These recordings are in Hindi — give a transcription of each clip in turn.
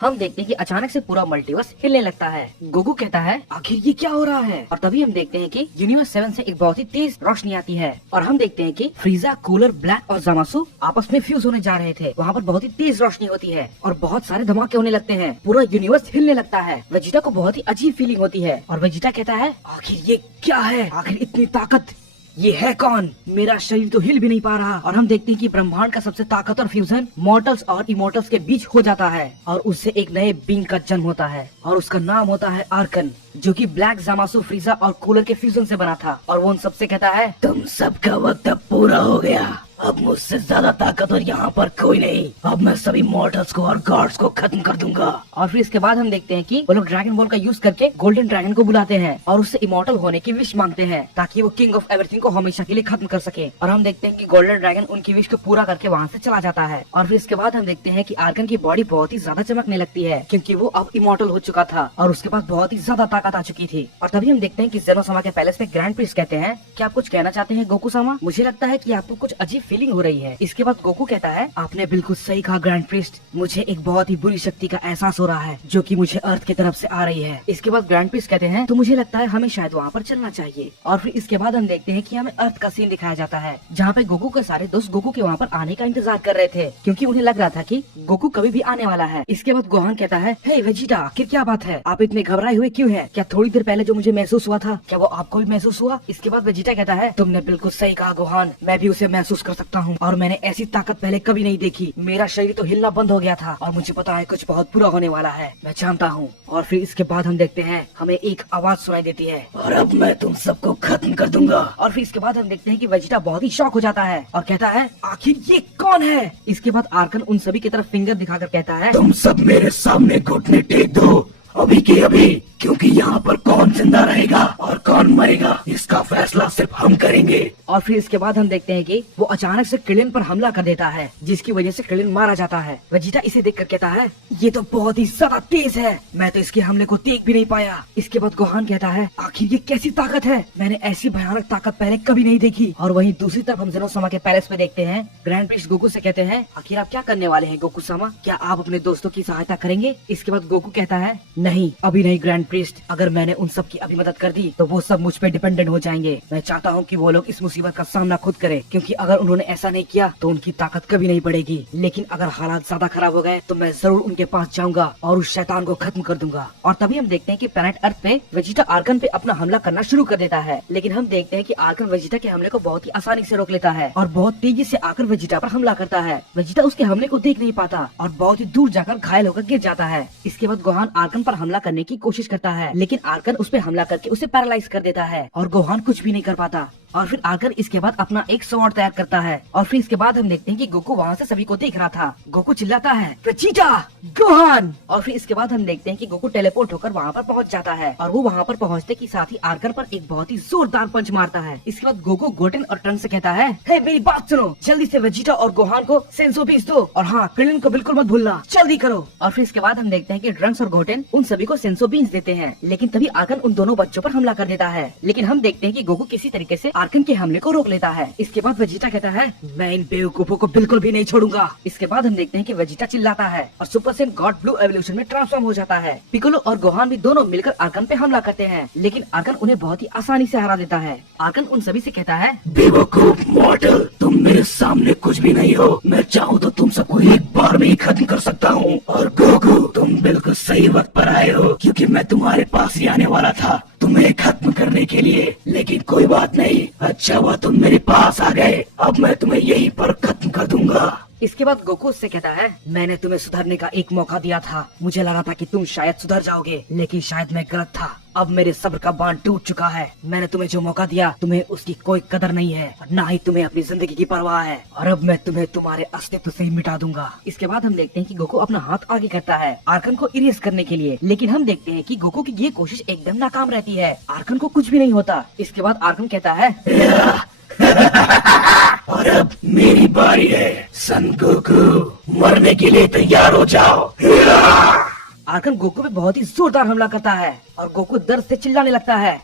हम देखते हैं कि अचानक से पूरा मल्टीवर्स हिलने लगता है। गोकू कहता है आखिर ये क्या हो रहा है, और तभी हम देखते हैं कि यूनिवर्स 7 से एक बहुत ही तेज रोशनी आती है और हम देखते हैं कि फ्रीजा, कूलर, ब्लैक और जामासु आपस में फ्यूज होने जा रहे थे। वहाँ पर बहुत ही तेज रोशनी होती है और बहुत सारे धमाके होने लगते हैं। पूरा यूनिवर्स हिलने लगता है। वेजिटा को बहुत ही अजीब फीलिंग होती है और वेजिटा कहता है आखिर ये क्या है, आखिर इतनी ताकत, ये है कौन, मेरा शरीर तो हिल भी नहीं पा रहा। और हम देखते हैं कि ब्रह्मांड का सबसे ताकतवर फ्यूजन मॉर्टल्स और इमोर्टल्स के बीच हो जाता है और उससे एक नए बींग का जन्म होता है और उसका नाम होता है आर्कन, जो कि ब्लैक, जामासु, फ्रीजा और कूलर के फ्यूजन से बना था। और वो उन सबसे कहता है तुम सबका वक्त अब पूरा हो गया, अब मुझसे ज्यादा ताकतवर यहाँ पर कोई नहीं, अब मैं सभी मॉर्टल्स को और गॉड्स को खत्म कर दूंगा। और फिर इसके बाद हम देखते हैं कि वो लोग ड्रैगन बॉल का यूज करके गोल्डन ड्रैगन को बुलाते हैं और उससे इमॉर्टल होने की विश मांगते हैं ताकि वो किंग ऑफ एवरीथिंग को हमेशा के लिए खत्म कर सके। और हम देखते हैं कि गोल्डन ड्रैगन उनकी विश को पूरा करके वहाँ से चला जाता है। और फिर इसके बाद हम देखते हैं कि आर्कन की बॉडी बहुत ही ज्यादा चमकने लगती है क्योंकि वो अब इमॉर्टल हो चुका था और उसके पास बहुत ही ज्यादा ताकत आ चुकी थी। और तभी हम देखते हैं कि ज़ेनोसामा के पैलेस में ग्रैंड प्रिंस कहते हैं कि आप कुछ कहना चाहते हैं गोकू-सामा, मुझे लगता है कि आपको कुछ अजीब फीलिंग हो रही है। इसके बाद गोकू कहता है आपने बिल्कुल सही कहा ग्रैंड प्रिस्ट, मुझे एक बहुत ही बुरी शक्ति का एहसास हो रहा है जो कि मुझे अर्थ की तरफ से आ रही है। इसके बाद ग्रैंड प्रिस्ट कहते हैं तो मुझे लगता है हमें शायद वहाँ पर चलना चाहिए। और फिर इसके बाद हम देखते हैं कि हमें अर्थ का सीन दिखाया जाता है जहाँ पे गोकू के सारे दोस्त गोकू के वहाँ पर आने का इंतजार कर रहे थे क्योंकि उन्हें लग रहा था कि गोकू कभी भी आने वाला है। इसके बाद गोहान कहता है हे वेजिटा, आखिर क्या बात है, आप इतने घबराए हुए क्यों हैं? क्या थोड़ी देर पहले जो मुझे महसूस हुआ था क्या वो आपको भी महसूस हुआ? इसके बाद वेजिटा कहता है तुमने बिल्कुल सही कहा गोहान, मैं भी उसे महसूस कर सकता हूँ और मैंने ऐसी ताकत पहले कभी नहीं देखी। मेरा शरीर तो हिलना बंद हो गया था और मुझे पता है कुछ बहुत बुरा होने वाला है, मैं जानता हूँ। और फिर इसके बाद हम देखते हैं हमें एक आवाज सुनाई देती है और अब मैं तुम सबको खत्म कर दूंगा। और फिर इसके बाद हम देखते हैं कि वेजिटा बहुत ही शॉक हो जाता है और कहता है आखिर ये कौन है? इसके बाद आर्कन उन सभी की तरफ फिंगर दिखाकर कहता है तुम सब मेरे सामने घुटने टेक दो अभी के अभी, क्योंकि यहाँ पर कौन जिंदा रहेगा और कौन मरेगा इसका फैसला सिर्फ हम करेंगे। और फिर इसके बाद हम देखते हैं कि वो अचानक से क्रिलिन पर हमला कर देता है जिसकी वजह से क्रिलिन मारा जाता है। वेजिटा इसे देखकर कहता है ये तो बहुत ही ज्यादा तेज है, मैं तो इसके हमले को देख भी नहीं पाया। इसके बाद गोहान कहता है आखिर ये कैसी ताकत है, मैंने ऐसी भयानक ताकत पहले कभी नहीं देखी। और वहीं दूसरी तरफ हम ज़ेनोसामा के पैलेस में देखते हैं ग्रैंड प्रिंस गोकू से कहते हैं आखिर आप क्या करने वाले हैं गोकू-सामा, क्या आप अपने दोस्तों की सहायता करेंगे? इसके बाद गोकू कहता है नहीं, अभी नहीं ग्रैंड प्रिस्ट, अगर मैंने उन सब की अभी मदद कर दी तो वो सब मुझ पे डिपेंडेंट हो जाएंगे। मैं चाहता हूँ कि वो लोग इस मुसीबत का सामना खुद करें क्योंकि अगर उन्होंने ऐसा नहीं किया तो उनकी ताकत कभी नहीं बढ़ेगी। लेकिन अगर हालात ज्यादा खराब हो गए तो मैं जरूर उनके पास जाऊंगा और उस शैतान को खत्म कर दूंगा। और तभी हम देखते हैं कि प्लैनेट अर्थ पे वेजिटा आर्कन पे अपना हमला करना शुरू कर देता है, लेकिन हम देखते हैं कि आर्कन वेजिटा के हमले को बहुत ही आसानी से रोक लेता है और बहुत तेजी से आकर वेजिटा पर हमला करता है। वेजिटा उसके हमले को देख नहीं पाता और बहुत ही दूर जाकर घायल होकर गिर जाता है। इसके बाद गोहान आर्कन पर हमला करने की कोशिश करता है लेकिन आर्कन उस पे हमला करके उसे पैरालाइज कर देता है और गोहान कुछ भी नहीं कर पाता। और फिर आर्कन इसके बाद अपना एक स्वॉर्ड तैयार करता है और फिर इसके बाद हम देखते हैं कि गोकू वहाँ से सभी को देख रहा था। गोकू चिल्लाता है वेजिटा, गोहान। और फिर इसके बाद हम देखते हैं कि गोकू टेलीपोर्ट होकर वहाँ पर पहुँच जाता है और वो वहाँ पर पहुँचते के साथ ही आर्कन पर एक बहुत ही जोरदार पंच मारता है। इसके बाद गोकू गोटेन और टन से कहता है हे मेरी बात सुनो, जल्दी से वेजिटा और गोहान को सेंसो भेज दो और हाँ क्रिलिन को बिल्कुल मत भूलना, जल्दी करो। और फिर इसके बाद हम देखते हैं कि ड्रंक्स और गोटेन उन सभी को सेंसो भेज देते हैं, लेकिन तभी आर्कन उन दोनों बच्चों पर हमला कर देता है। लेकिन हम देखते हैं कि गोकू किसी तरीके से आर्कन के हमले को रोक लेता है। इसके बाद वेजिटा कहता है मैं इन बेवकूफों को बिल्कुल भी नहीं छोड़ूंगा। इसके बाद हम देखते हैं कि वेजिटा चिल्लाता है और super Sen God blue evolution में ट्रांसफॉर्म हो जाता है। पिकोलो और गोहान भी दोनों मिलकर आर्कन पे हमला करते हैं, लेकिन आर्कन उन्हें बहुत ही आसानी से हरा देता है। आर्कन उन सभी से कहता है बेवकूफ मॉर्टल, तुम मेरे सामने कुछ भी नहीं हो, मैं चाहूँ तो तुम सबको एक बार में ही खत्म कर सकता हूँ। और गोकू, तुम बिल्कुल सही वक्त पर आए हो क्योंकि मैं तुम्हारे पास ही आने वाला था तुम्हें खत्म करने के लिए, लेकिन कोई बात नहीं, अच्छा हुआ तुम मेरे पास आ गए, अब मैं तुम्हें यहीं पर खत्म कर दूंगा। इसके बाद गोकू उससे कहता है मैंने तुम्हें सुधरने का एक मौका दिया था, मुझे लगा था कि तुम शायद सुधर जाओगे, लेकिन शायद मैं गलत था। अब मेरे सब्र का बांध टूट चुका है, मैंने तुम्हें जो मौका दिया तुम्हें उसकी कोई कदर नहीं है और न ही तुम्हें अपनी जिंदगी की परवाह है, और अब मैं तुम्हें तुम्हारे अस्तित्व से ही मिटा दूंगा। इसके बाद हम देखते हैं कि गोकू अपना हाथ आगे करता है आर्कन को इरेज करने के लिए, लेकिन हम देखते हैं कि गोकू की ये कोशिश एकदम नाकाम रहती है, आर्कन को कुछ भी नहीं होता। इसके बाद आर्कन कहता है और अब मेरी बारी है, सन गोकू, मरने के लिए तैयार हो जाओ। आर्कन गोकू पे बहुत ही जोरदार हमला करता है और गोकू दर्द से चिल्लाने लगता है।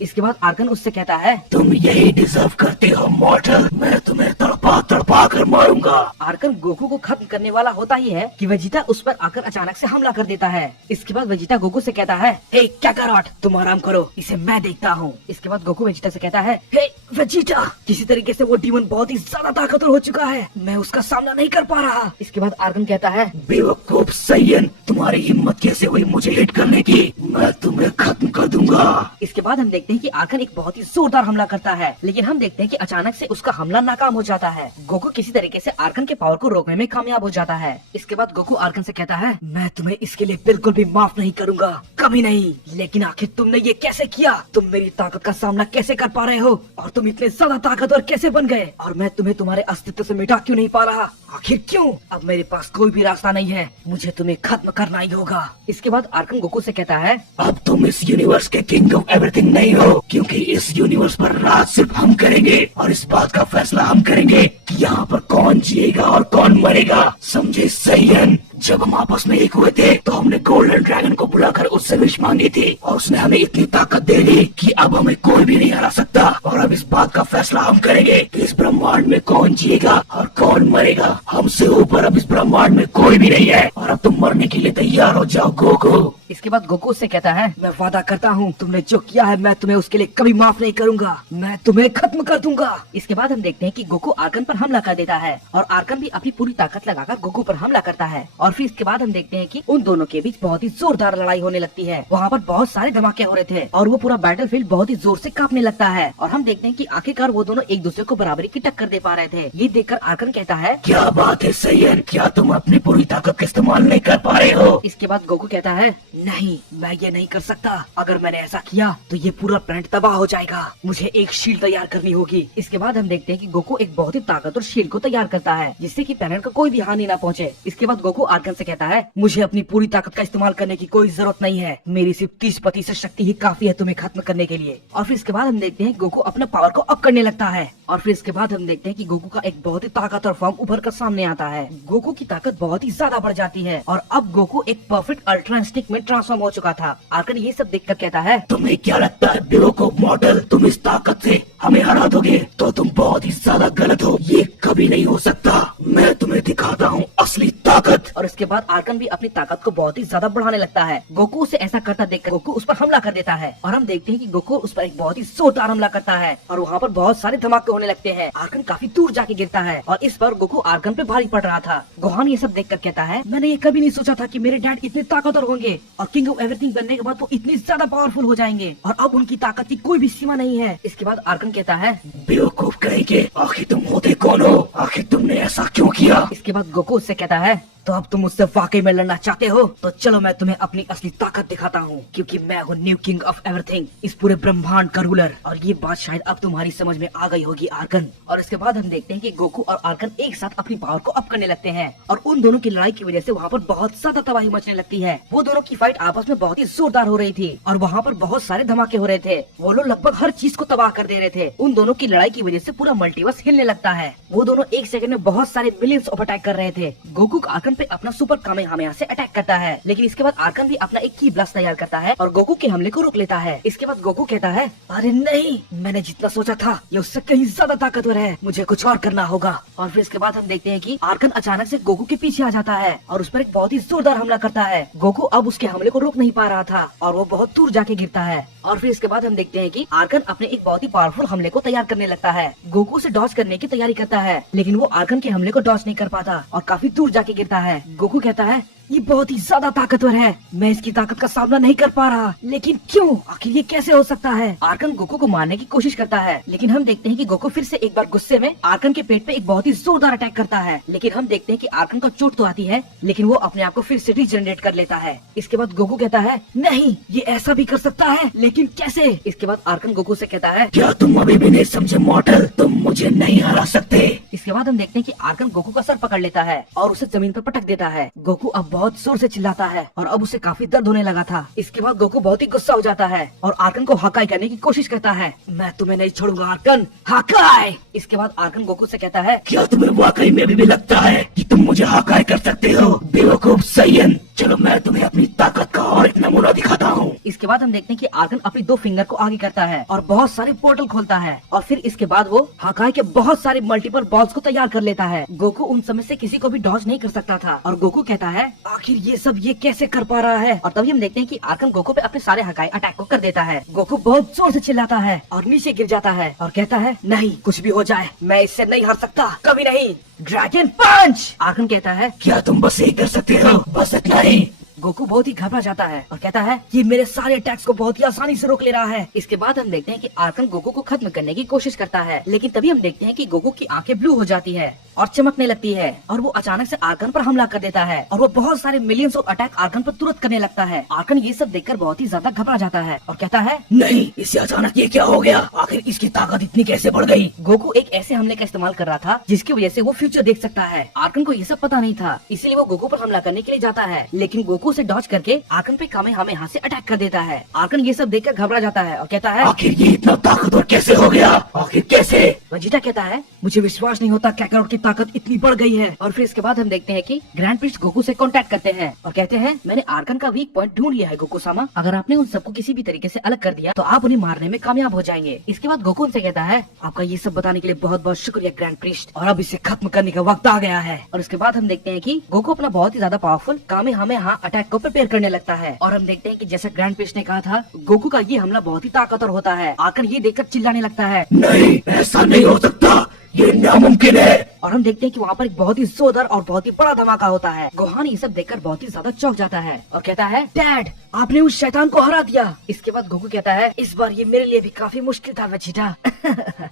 इसके बाद आर्कन उससे कहता है तुम यही डिजर्व करते हो मॉर्टल, मैं तुम्हें तड़पा तड़पा तड़पा कर मारूंगा। आर्कन गोकू को खत्म करने वाला होता ही है कि वेजिटा उस पर आकर अचानक से हमला कर देता है। इसके बाद वेजिटा गोकू से कहता है, हे काकारोट, तुम आराम करो, इसे मैं देखता हूँ। इसके बाद गोकू वेजिटा से कहता है, हे वेजिटा, किसी तरीके से वो डीमन बहुत ही ज्यादा ताकतवर हो चुका है, मैं उसका सामना नहीं कर पा रहा। इसके बाद आर्कन कहता है, बेवकूफ सैयन, तुम्हारी हिम्मत कैसे हुई मुझे हिट करने की, मैं तुम्हें खत्म कर दूंगा। इसके बाद हम देखते हैं कि आर्कन एक बहुत ही जोरदार हमला करता है, लेकिन हम देखते हैं कि अचानक से उसका हमला नाकाम हो जाता है। गोकू किसी तरीके से आर्कन के पावर को रोकने में कामयाब हो जाता है। इसके बाद गोकू आर्कन से कहता है, मैं तुम्हें इसके लिए बिल्कुल भी माफ नहीं करूंगा, कभी नहीं। लेकिन आखिर तुमने ये कैसे किया? तुम मेरी ताकत का सामना कैसे कर पा रहे हो? और तुम इतने ज्यादा ताकतवर कैसे बन गए? और मैं तुम्हें तुम्हारे अस्तित्व से मिटा क्यों नहीं पा रहा? आखिर क्यों? अब मेरे पास कोई भी रास्ता नहीं है, मुझे तुम्हें खत्म करना ही होगा। इसके बाद आर्कन गोकू से कहता है, अब तुम इस यूनिवर्स के किंग ऑफ एवरीथिंग नहीं हो, क्योंकि इस यूनिवर्स पर राज सिर्फ हम करेंगे और इस बात का फैसला हम करेंगे कि यहाँ पर कौन जिएगा और कौन मरेगा, समझे सैयन? जब हम आपस में एक हुए थे तो हमने गोल्डन ड्रैगन को बुलाकर उससे विश मांगी थी और उसने हमें इतनी ताकत दे दी कि अब हमें कोई भी नहीं हरा सकता। और अब इस बात का फैसला हम करेंगे कि इस ब्रह्मांड में कौन जिएगा और कौन मरेगा। हमसे ऊपर अब इस ब्रह्मांड में कोई भी नहीं है और अब तुम मरने के लिए तैयार हो जाओ गोकू। इसके बाद गोकू से कहता है, मैं वादा करता हूँ तुमने जो किया है मैं तुम्हें उसके लिए कभी माफ नहीं करूंगा, मैं तुम्हें खत्म कर दूंगा। इसके बाद हम देखते हैं कि गोकू आर्कन पर हमला कर देता है और आर्कन भी अपनी पूरी ताकत लगाकर गोकू पर हमला करता है। और फिर इसके बाद हम देखते हैं कि उन दोनों के बीच बहुत ही जोरदार लड़ाई होने लगती है। वहाँ पर बहुत सारे धमाके हो रहे थे और वो पूरा बैटलफील्ड बहुत ही जोर से कांपने लगता है। और हम देखते हैं कि आखिरकार वो दोनों एक दूसरे को बराबरी की टक्कर दे पा रहे थे। ये देखकर आर्कन कहता है, क्या बात है सैयन, क्या तुम अपनी पूरी ताकत का इस्तेमाल नहीं कर पा रहे हो? इसके बाद गोकू कहता है, नहीं, मैं ये नहीं कर सकता, अगर मैंने ऐसा किया तो ये पूरा प्लानेट तबाह हो जाएगा, मुझे एक शील्ड तैयार करनी होगी। इसके बाद हम देखते हैं कि गोकू एक बहुत ही ताकतवर शील्ड को तैयार करता है जिससे कि प्लेनेट को कोई भी हानि न पहुंचे। इसके बाद गोकू आर्कन से कहता है, मुझे अपनी पूरी ताकत का इस्तेमाल करने की कोई जरूरत नहीं है, मेरी सिर्फ 30% शक्ति ही काफी है तुम्हें खत्म करने के लिए। और फिर इसके बाद हम देखते हैं गोकू अपना पावर को अप करने लगता है। और फिर इसके बाद हम देखते हैं कि गोकू का एक बहुत ही ताकतवर फॉर्म उभर कर सामने आता है। गोकू की ताकत बहुत ही ज्यादा बढ़ जाती है और अब गोकू एक परफेक्ट अल्ट्रा इंस्टिंक्ट में ट्रांसफॉर्म हो चुका था। आर्कन ये सब देखकर कहता है, तुम्हें क्या लगता है बेवकूफ मॉडल, तुम इस ताकत से हमें हरा दोगे? तो तुम बहुत ही ज्यादा गलत हो, ये कभी नहीं हो सकता, मैं तुम्हें दिखाता हूँ असली ताकत। और इसके बाद आर्कन भी अपनी ताकत को बहुत ही ज्यादा बढ़ाने लगता है। गोकू उसे ऐसा करता देखकर गोकू उस पर हमला कर देता है और हम देखते हैं कि गोकू उस पर एक बहुत ही जोरदार हमला करता है और वहाँ पर बहुत सारे धमाके होने लगते हैं। आर्कन काफी दूर जाके गिरता है और इस पर गोकू आर्कन पे भारी पड़ रहा था। गोहान ये सब देखकर कहता है, मैंने ये कभी नहीं सोचा था कि मेरे डैड इतने ताकतवर होंगे और किंग ऑफ एवरीथिंग बनने के बाद वो इतनी ज्यादा पावरफुल हो जाएंगे और अब उनकी ताकत की कोई भी सीमा नहीं है। इसके बाद आर्कन कहता है, बेवकूफ कहेंगे, आखिर तुम होते कौन हो? आखिर तुमने ऐसा क्यों किया? इसके बाद गोकू उससे कहता है, तो अब तुम मुझसे वाकई में लड़ना चाहते हो? तो चलो मैं तुम्हें अपनी असली ताकत दिखाता हूँ, क्योंकि मैं हूँ न्यू किंग ऑफ एवरीथिंग, इस पूरे ब्रह्मांड का रूलर। और ये बात शायद अब तुम्हारी समझ में आ गई होगी आर्कन। और इसके बाद हम देखते हैं कि गोकू और आर्कन एक साथ अपनी पावर को अप करने लगते हैं और उन दोनों की लड़ाई की वजह से वहाँ पर बहुत ज्यादा तबाही मचने लगती है। वो दोनों की फाइट आपस में बहुत ही जोरदार हो रही थी और वहाँ पर बहुत सारे धमाके हो रहे थे। वो लोग लगभग हर चीज को तबाह कर दे रहे थे। उन दोनों की लड़ाई की वजह से पूरा मल्टीवर्स हिलने लगता है। वो दोनों एक सेकंड में बहुत सारे मिलियंस ऑफ अटैक कर रहे थे। गोकू आर्कन पे अपना सुपर कामेहामेहा से अटैक करता है, लेकिन इसके बाद आर्कन भी अपना एक की ब्लास्ट तैयार करता है और गोकू के हमले को रोक लेता है। इसके बाद गोकू कहता है, अरे नहीं, मैंने जितना सोचा था ये उससे कहीं ज्यादा ताकतवर है, मुझे कुछ और करना होगा। और फिर इसके बाद हम देखते हैं कि आर्कन अचानक से गोकू के पीछे आ जाता है और उस पर एक बहुत ही जोरदार हमला करता है। गोकू अब उसके हमले को रोक नहीं पा रहा था और वो बहुत दूर जाके गिरता है। और फिर इसके बाद हम देखते हैं कि आर्कन अपने एक बहुत ही पावरफुल हमले को तैयार करने लगता है। गोकू से डॉज करने की तैयारी करता है, लेकिन वो आर्कन के हमले को डॉज नहीं कर पाता और काफी दूर जाके गिरता है। गोकू कहता है, ये बहुत ही ज्यादा ताकतवर है, मैं इसकी ताकत का सामना नहीं कर पा रहा, लेकिन क्यों? आखिर ये कैसे हो सकता है? आर्कन गोकू को मारने की कोशिश करता है, लेकिन हम देखते हैं कि गोकू फिर से एक बार गुस्से में आर्कन के पेट पे एक बहुत ही जोरदार अटैक करता है। लेकिन हम देखते हैं कि आर्कन को चोट तो आती है, लेकिन वो अपने आप को फिर से रीजनरेट कर लेता है। इसके बाद गोकू कहता है, नहीं, ये ऐसा भी कर सकता है, लेकिन कैसे? इसके बाद आर्कन गोकू से कहता है, क्या तुम अभी भी नहीं समझे मॉडल, तुम मुझे नहीं हरा सकते। इसके बाद हम देखते हैं कि आर्कन गोकू का सर पकड़ लेता है और उसे जमीन पर पटक देता है। गोकू अब बहुत जोर से चिल्लाता है और अब उसे काफी दर्द होने लगा था। इसके बाद गोकू बहुत ही गुस्सा हो जाता है और आर्कन को हकाई करने की कोशिश करता है। मैं तुम्हें नहीं छोड़ूंगा आर्कन, हकाई। इसके बाद आर्कन गोकू से कहता है, क्या तुम्हें वाकई में भी लगता है कि तुम मुझे हकाई कर सकते हो? बेवकूफ सैयन, चलो मैं तुम्हें अपनी ताकत का और एक नमूना दिखाता हूँ। इसके बाद हम देखते हैं कि आर्कन अपनी 2 फिंगर को आगे करता है और बहुत सारे पोर्टल खोलता है और फिर इसके बाद वो हाकाई के बहुत सारे मल्टीपल बॉल्स को तैयार कर लेता है। गोकू उन समय से किसी को भी डॉज नहीं कर सकता था और गोकू कहता है आखिर ये सब ये कैसे कर पा रहा है। और तभी हम देखते हैं कि आर्कन गोकू पे अपने सारे हाकाई अटैक को कर देता है। गोकू बहुत जोर से चिल्लाता है और नीचे गिर जाता है और कहता है नहीं, कुछ भी हो जाए मैं इससे नहीं हार सकता, कभी नहीं। ड्रैगन पंच। आर्कन कहता है क्या तुम बस यही कर सकते हो, बस इतना ही? गोकू बहुत ही घबरा जाता है और कहता है ये मेरे सारे अटैक्स को बहुत ही आसानी से रोक ले रहा है। इसके बाद हम देखते हैं कि आर्कन गोकू को खत्म करने की कोशिश करता है, लेकिन तभी हम देखते हैं कि गोकू की आंखें ब्लू हो जाती है और चमकने लगती है और वो अचानक से आर्कन पर हमला कर देता है और वो बहुत सारे मिलियंस ऑफ अटैक आर्कन पर तुरंत करने लगता है। आर्कन ये सब देखकर बहुत ही ज्यादा घबरा जाता है और कहता है नहीं, इसे अचानक ये क्या हो गया, आखिर इसकी ताकत इतनी कैसे बढ़ गई? गोकू एक ऐसे हमले का इस्तेमाल कर रहा था जिसकी वजह से वो फ्यूचर देख सकता है। आर्कन को ये सब पता नहीं था, इसीलिए वो गोकू पर हमला करने के लिए जाता है, लेकिन गोकू से डॉज करके आर्कन पे कामेहामेहा से अटैक कर देता है। आर्कन ये सब देखकर घबरा जाता है और कहता है आखिर ये इतना ताकतवर कैसे हो गया, आखिर कैसे? वेजिटा कहता है मुझे विश्वास नहीं होता काकारोट की ताकत इतनी बढ़ गई है। और फिर इसके बाद हम देखते हैं कि ग्रैंड प्रिस्ट गोकू से कांटेक्ट करते हैं और कहते हैं मैंने आर्कन का वीक पॉइंट ढूंढ लिया है गोकू सामा, अगर आपने उन सबको किसी भी तरीके से अलग कर दिया तो आप उन्हें मारने में कामयाब हो जाएंगे। इसके बाद गोकू उनसे कहता है आपका ये सब बताने के लिए बहुत बहुत शुक्रिया ग्रैंड प्रिस्ट, और अब इसे खत्म करने का वक्त आ गया है। और उसके बाद हम देखते हैं कि गोकू अपना बहुत ही ज्यादा पावरफुल कामेहामेहा अटैक को प्रिपेयर करने लगता है और हम देखते हैं कि जैसा ग्रैंड प्रिस्ट ने कहा था गोकू का ये हमला बहुत ही ताकतवर होता है। आर्कन ये देखकर चिल्लाने लगता है नहीं, ऐसा नहीं हो सकता, ये नामुमकिन है। और हम देखते हैं कि वहाँ पर एक बहुत ही जोरदार और बहुत ही बड़ा धमाका होता है। गोहान ये सब देखकर बहुत ही ज्यादा चौंक जाता है और कहता है डैड आपने उस शैतान को हरा दिया। इसके बाद गोकू कहता है इस बार ये मेरे लिए भी काफी मुश्किल था वेजिटा।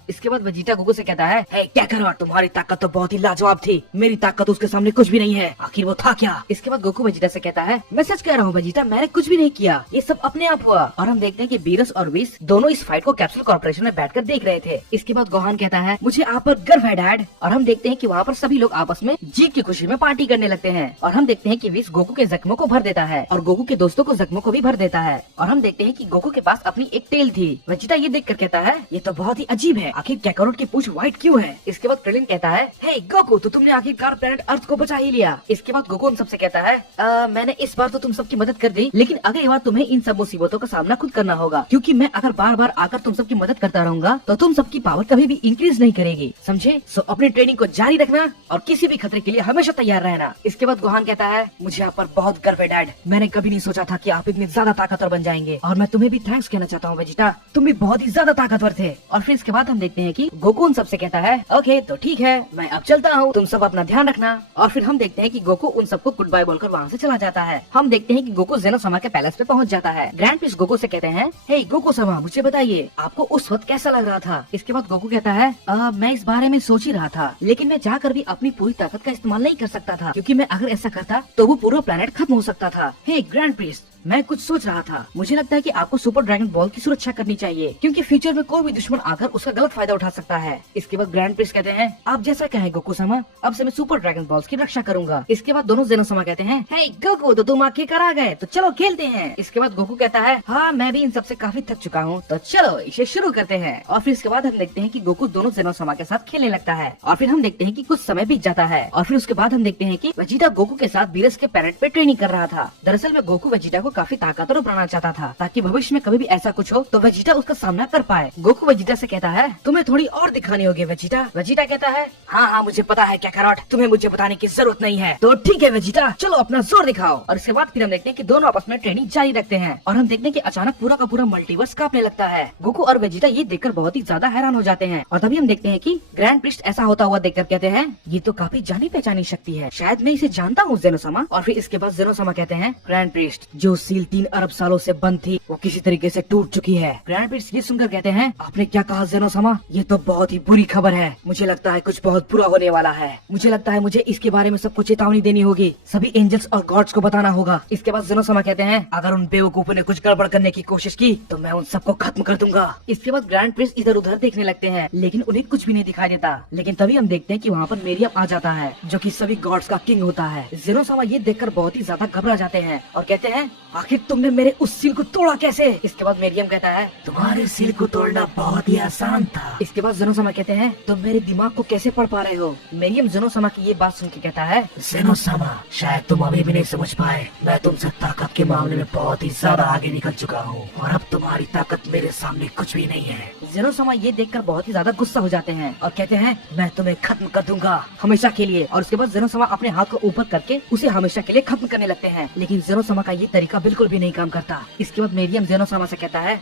इसके बाद वेजिटा गोकू से कहता है हे काकारोट, तुम्हारी ताकत तो बहुत ही लाजवाब थी, मेरी ताकत उसके सामने कुछ भी नहीं है, आखिर वो था क्या? इसके बाद गोकू वेजिटा से कहता है मैं सच कह रहा हूँ वेजिटा, मैंने कुछ भी नहीं किया, ये सब अपने आप हुआ। और हम देखते हैं कि बीरस और विस दोनों इस फाइट को कैप्सूल कॉर्पोरेशन में बैठकर देख रहे थे। इसके बाद गोहान कहता है मुझे आप पर गर्व है डैड। और हम देखते हैं कि वहाँ पर सभी लोग आपस में जीत की खुशी में पार्टी करने लगते हैं। और हम देखते हैं कि विस गोकू के जख्मों को भर देता है और गोकू के दोस्तों को जख्मों को भी भर देता है। और हम देखते हैं कि गोकू के पास अपनी एक टेल थी। वेजिटा ये देखकर कहता है ये तो बहुत ही अजीब है, आखिर काकारोट की पूंछ व्हाइट क्यों है? इसके बाद क्रिलिन कहता है हे गोकू, तो तुमने आखिरकार प्लेनेट अर्थ को बचा ही लिया। इसके बाद गोकू उन सबसे कहता है मैंने इस बार तो तुम सबकी मदद कर दी, लेकिन अगली बार तुम्हें इन सब मुसीबतों का सामना खुद करना होगा, क्योंकि मैं अगर बार बार आकर तुम सबकी मदद करता रहूंगा तो तुम सबकी पावर कभी भी इंक्रीज नहीं करेगी, समझे? सो अपनी ट्रेनिंग को जारी रखना और किसी भी खतरे के लिए हमेशा तैयार रहना। इसके बाद गोहान कहता है मुझे आप पर बहुत गर्व है डैड, मैंने कभी नहीं सोचा था कि आप इतने ज्यादा ताकतवर बन जाएंगे, और मैं तुम्हें भी थैंक्स कहना चाहता हूँ वेजिटा, तुम भी बहुत ही ज्यादा ताकतवर थे। और फिर इसके बाद हम देखते हैं कि गोकू उन सबसे कहता है ओके तो ठीक है, मैं अब चलता हूँ, तुम सब अपना ध्यान रखना। और फिर हम देखते हैं कि गोकू उन सबको गुड बाय बोलकर वहाँ से चला जाता है। हम देखते हैं कि गोकू जेनोसामा के पैलेस पे पहुँच जाता है। ग्रैंड प्रिंस गोकू से कहते हैं हे गोकू सामा, मुझे बताइए आपको उस वक्त कैसा लग रहा था? इसके बाद गोकू कहता है मैं इस बारे में सोच ही रहा था, लेकिन मैं जाकर भी अपनी पूरी ताकत का इस्तेमाल नहीं कर सकता था, क्योंकि मैं अगर ऐसा करता तो वो पूरा प्लेनेट खत्म हो सकता था। हे ग्रैंड प्रिंस, मैं कुछ सोच रहा था, मुझे लगता है कि आपको सुपर ड्रैगन बॉल की सुरक्षा करनी चाहिए, क्योंकि फ्यूचर में कोई भी दुश्मन आकर उसका गलत फायदा उठा सकता है। इसके बाद ग्रैंड प्रिंस कहते हैं आप जैसा कहें गोकू सामा, अब से मैं सुपर ड्रैगन बॉल्स की रक्षा करूंगा। इसके बाद दोनों जेनोसामा कहते हैं हे गोकू, तो तुम आखिरकार आ गए, तो चलो खेलते हैं। इसके बाद गोकू कहता है हाँ मैं भी इन सबसे काफी थक चुका हूँ, तो चलो इसे शुरू करते हैं। और फिर इसके बाद हम देखते हैं कि गोकू दोनों जेनोसामा के साथ खेलने लगता है। और फिर हम देखते हैं कि कुछ समय बीत जाता है और फिर उसके बाद हम देखते हैं कि वेजिटा गोकू के साथ बीरस के प्लैनेट पे ट्रेनिंग कर रहा था। दरअसल में गोकू वेजिटा को काफी ताकतवर बनाना चाहता था, ताकि भविष्य में कभी भी ऐसा कुछ हो तो वेजिटा उसका सामना कर पाए। गोकू वेजिटा से कहता है तुम्हें थोड़ी और दिखानी होगी वेजिटा। वेजिटा कहता है हाँ मुझे पता है काकारोट, तुम्हें मुझे बताने की जरूरत नहीं है, तो ठीक है वेजिटा, चलो अपना जोर दिखाओ। और इसके बाद फिर हम देखते हैं कि दोनों आपस में ट्रेनिंग जारी रखते हैं और हम देखते हैं कि अचानक पूरा का पूरा मल्टीवर्स कांपने लगता है। गोकू और वेजिटा ये देखकर बहुत ही ज्यादा हैरान हो जाते हैं और तभी हम देखते हैं कि ग्रैंड प्रिस्ट ऐसा होता हुआ देखकर कहते हैं ये तो काफी जानी पहचानी शक्ति है, शायद मैं इसे जानता हूँ जेनोसामा। और फिर इसके बाद जेनोसामा कहते हैं ग्रैंड प्रिस्ट, जो सील 3 अरब सालों से बंद थी वो किसी तरीके से टूट चुकी है। ग्रैंड प्रिंस ये सुनकर कहते हैं आपने क्या कहा जेनोसामा, ये तो बहुत ही बुरी खबर है, मुझे लगता है कुछ बहुत बुरा होने वाला है, मुझे लगता है मुझे इसके बारे में सबको चेतावनी देनी होगी, सभी एंजल्स और गॉड्स को बताना होगा। इसके बाद जेनोसामा कहते हैं अगर उन बेवकूफों ने कुछ गड़बड़ करने की कोशिश की तो मैं उन सबको खत्म कर दूंगा। इसके बाद ग्रैंड प्रिंस इधर उधर देखने लगते हैं, लेकिन उन्हें कुछ भी नहीं दिखाई देता। लेकिन तभी हम देखते हैं कि वहाँ पर मेरियम आ जाता है, जो कि सभी गॉड्स का किंग होता है। जेनोसामा ये देखकर बहुत ही ज्यादा घबरा जाते हैं और कहते हैं आखिर तुमने मेरे उस सील को तोड़ा कैसे? इसके बाद मेरियम कहता है तुम्हारे सिर को तोड़ना बहुत ही आसान था। इसके बाद जेनोसामा कहते हैं तुम मेरे दिमाग को कैसे पढ़ पा रहे हो? मेरियम जेनोसामा की ये बात सुन के कहता है जेनोसामा, शायद तुम अभी भी नहीं समझ पाए, मैं तुमसे ताकत के मामले में बहुत ही ज्यादा आगे निकल चुका हूँ और अब तुम्हारी ताकत मेरे सामने कुछ भी नहीं है। जेनोसामा ये देखकर बहुत ही ज्यादा गुस्सा हो जाते हैं और कहते हैं मैं तुम्हें खत्म कर दूंगा हमेशा के लिए। और उसके बाद जेनोसामा अपने हाथ को ऊपर करके उसे हमेशा के लिए खत्म करने लगते हैं, लेकिन जेनोसामा का ये तरीका बिल्कुल भी नहीं काम करता। इसके बाद मेरियम जेनोसामा से कहता है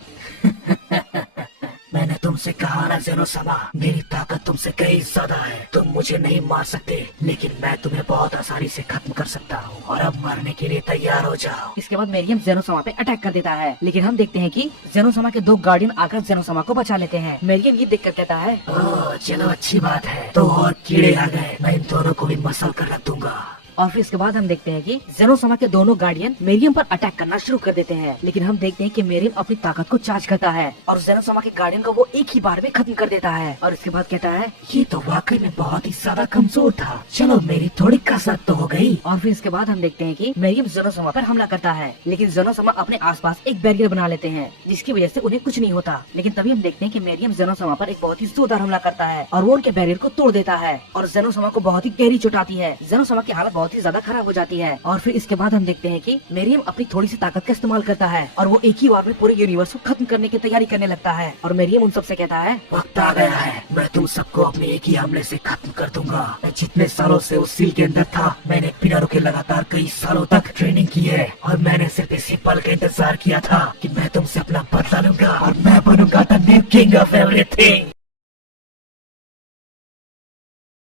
मैंने तुमसे कहा ना जेनोसामा, मेरी ताकत तुमसे कहीं ज्यादा है। तुम मुझे नहीं मार सकते, लेकिन मैं तुम्हें बहुत आसानी से खत्म कर सकता हूँ और अब मरने के लिए तैयार हो जाओ। इसके बाद मेरियम जेनोसामा पे अटैक कर देता है, लेकिन हम देखते हैं कि जेनोसामा के 2 गार्डियन आकर जेनोसामा को बचा लेते हैं। मेरियम ये देखकर कहता है ओह चलो अच्छी बात है, तो और कीड़े आ गए, मैं इन दोनों को भी मसल कर रख दूंगा। और फिर इसके बाद हम देखते हैं कि जेनोसामा के दोनों गार्डियन मेरियम पर अटैक करना शुरू कर देते हैं, लेकिन हम देखते हैं कि मेरियम अपनी ताकत को चार्ज करता है और जेनोसामा के गार्डियन को वो एक ही बार में खत्म कर देता है। और इसके बाद कहता है ये तो वाकई में बहुत ही ज्यादा कमजोर था, चलो मेरी थोड़ी कसरत तो हो गई। और फिर इसके बाद हम देखते हैं कि मेरियम जेनोसामा पर हमला करता है, लेकिन जेनोसामा अपने आसपास एक बैरियर बना लेते हैं जिसकी वजह से उन्हें कुछ नहीं होता। लेकिन तभी हम देखते हैं कि मेरियम जेनोसामा पर एक बहुत ही जोरदार हमला करता है और वो उनके बैरियर को तोड़ देता है और जेनोसामा को बहुत ही गहरी चोट आती है। जेनोसामा की हालत बहुत ही ज्यादा खराब हो जाती है। और फिर इसके बाद हम देखते हैं कि मेरियम अपनी थोड़ी सी ताकत का इस्तेमाल करता है और वो एक ही बार में पूरे यूनिवर्स को खत्म करने की तैयारी करने लगता है। और मेरियम उन सबसे कहता है वक्त आ गया है, मैं तुम सबको अपने एक ही हमले से खत्म कर दूंगा। मैं जितने सालों से उस सील के अंदर था, मैंने बिना रुके लगातार कई सालों तक ट्रेनिंग की है और मैंने सिर्फ इसी पल का इंतजार किया था कि मैं तुमसे अपना बदला लूंगा और मैं बनूंगा the new king of everything.